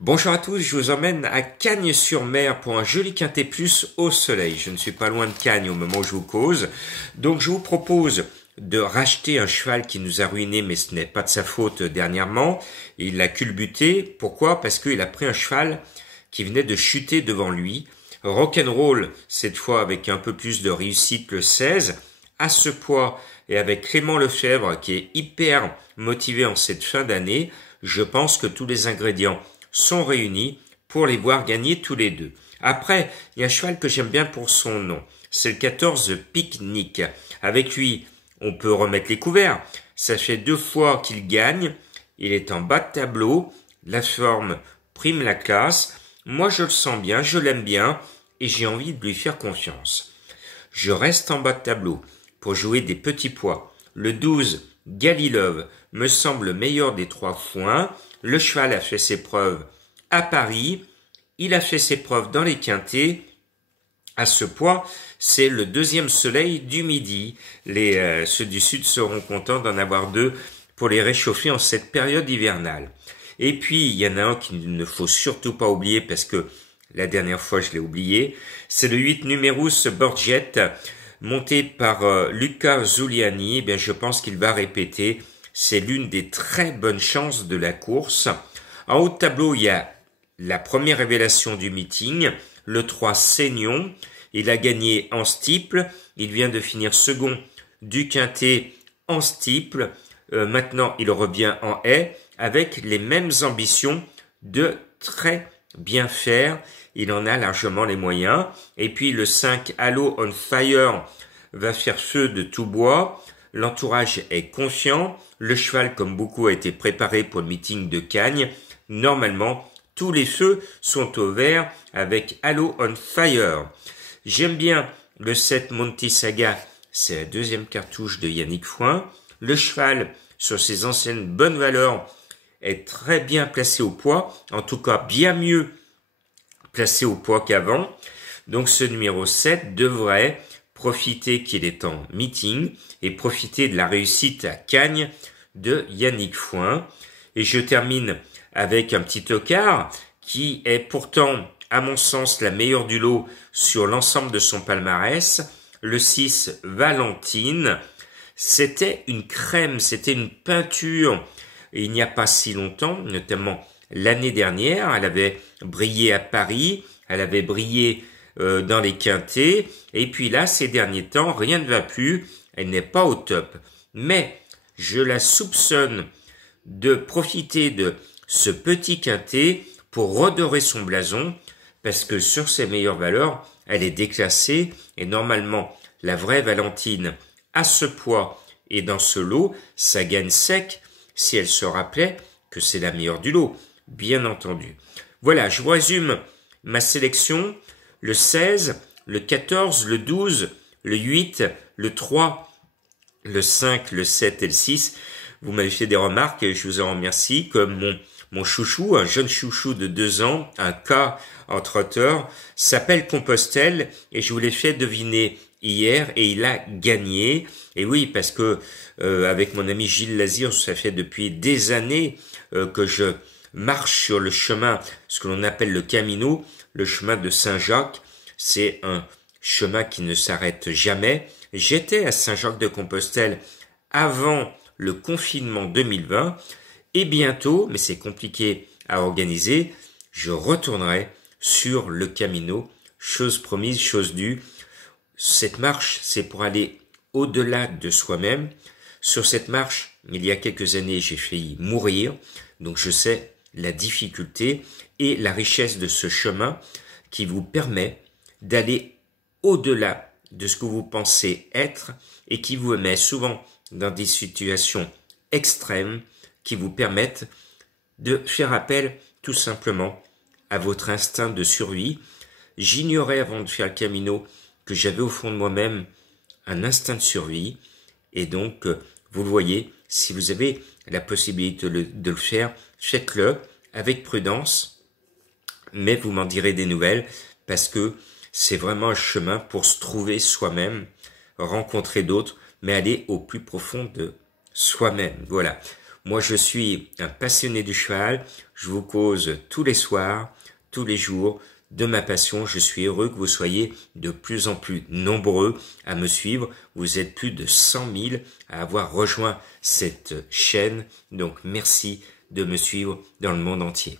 Bonjour à tous, je vous emmène à Cagnes-sur-Mer pour un joli quintet plus au soleil. Je ne suis pas loin de Cagnes au moment où je vous cause. Donc je vous propose de racheter un cheval qui nous a ruiné, mais ce n'est pas de sa faute dernièrement. Il l'a culbuté. Pourquoi? Parce qu'il a pris un cheval qui venait de chuter devant lui. Rock'n'roll, cette fois avec un peu plus de réussite, le 16. À ce poids et avec Clément Lefebvre qui est hyper motivé en cette fin d'année, je pense que tous les ingrédients sont réunis pour les voir gagner tous les deux. Après, il y a un cheval que j'aime bien pour son nom. C'est le 14 Pique-Nique. Avec lui, on peut remettre les couverts. Ça fait 2 fois qu'il gagne. Il est en bas de tableau. La forme prime la classe. Moi, je le sens bien, je l'aime bien et j'ai envie de lui faire confiance. Je reste en bas de tableau pour jouer des petits poids. Le 12 Galilove me semble le meilleur des 3 foins. Le cheval a fait ses preuves à Paris, il a fait ses preuves dans les quintets. À ce poids, c'est le deuxième soleil du midi. Ceux du sud seront contents d'en avoir 2 pour les réchauffer en cette période hivernale. Et puis, il y en a un qu'il ne faut surtout pas oublier parce que la dernière fois je l'ai oublié. C'est le 8 Numerus Borget, monté par Luca Zuliani. Eh bien, je pense qu'il va répéter. C'est l'une des très bonnes chances de la course. En haut de tableau, il y a la première révélation du meeting, le 3 Seignon. Il a gagné en steeple. Il vient de finir second du quintet en steeple. Maintenant, il revient en haie avec les mêmes ambitions de très bien faire. Il en a largement les moyens. Et puis le 5 Halo on Fire va faire feu de tout bois. L'entourage est confiant. Le cheval, comme beaucoup, a été préparé pour le meeting de Cagnes. Normalement, tous les feux sont au vert avec Halo on Fire. J'aime bien le 7 Monty Saga. C'est la deuxième cartouche de Yannick Foin. Le cheval, sur ses anciennes bonnes valeurs, est très bien placé au poids. En tout cas, bien mieux placé au poids qu'avant. Donc ce numéro 7 devrait profiter qu'il est en meeting et profiter de la réussite à Cagnes de Yannick Foin. Et je termine avec un petit tocard qui est pourtant, à mon sens, la meilleure du lot sur l'ensemble de son palmarès. Le 6 Valentine. C'était une crème, c'était une peinture. Et il n'y a pas si longtemps, notamment l'année dernière, elle avait brillé à Paris, elle avait brillé dans les quintets, et puis là, ces derniers temps, rien ne va plus, elle n'est pas au top. Mais je la soupçonne de profiter de ce petit quintet pour redorer son blason, parce que sur ses meilleures valeurs, elle est déclassée, et normalement, la vraie Valentine, à ce poids et dans ce lot, ça gagne sec si elle se rappelait que c'est la meilleure du lot, bien entendu. Voilà, je vous résume ma sélection. Le 16, le 14, le 12, le 8, le 3, le 5, le 7 et le 6. Vous m'avez fait des remarques et je vous en remercie. Comme mon chouchou, un jeune chouchou de 2 ans, un K en trotteur, s'appelle Compostelle et je vous l'ai fait deviner hier et il a gagné. Et oui, parce que avec mon ami Gilles Lazire, ça fait depuis des années que je marche sur le chemin, ce que l'on appelle le Camino, le chemin de Saint-Jacques. C'est un chemin qui ne s'arrête jamais. J'étais à Saint-Jacques-de-Compostelle avant le confinement 2020 et bientôt, mais c'est compliqué à organiser, je retournerai sur le Camino, chose promise, chose due. Cette marche, c'est pour aller au-delà de soi-même. Sur cette marche, il y a quelques années, j'ai failli mourir, donc je sais la difficulté et la richesse de ce chemin qui vous permet d'aller au-delà de ce que vous pensez être et qui vous met souvent dans des situations extrêmes qui vous permettent de faire appel tout simplement à votre instinct de survie. J'ignorais avant de faire le Camino que j'avais au fond de moi-même un instinct de survie et donc vous le voyez, si vous avez la possibilité de le faire, faites-le avec prudence, mais vous m'en direz des nouvelles parce que c'est vraiment un chemin pour se trouver soi-même, rencontrer d'autres, mais aller au plus profond de soi-même. Voilà. Moi, je suis un passionné du cheval. Je vous cause tous les soirs, tous les jours de ma passion. Je suis heureux que vous soyez de plus en plus nombreux à me suivre. Vous êtes plus de 100 000 à avoir rejoint cette chaîne. Donc, merci de me suivre dans le monde entier.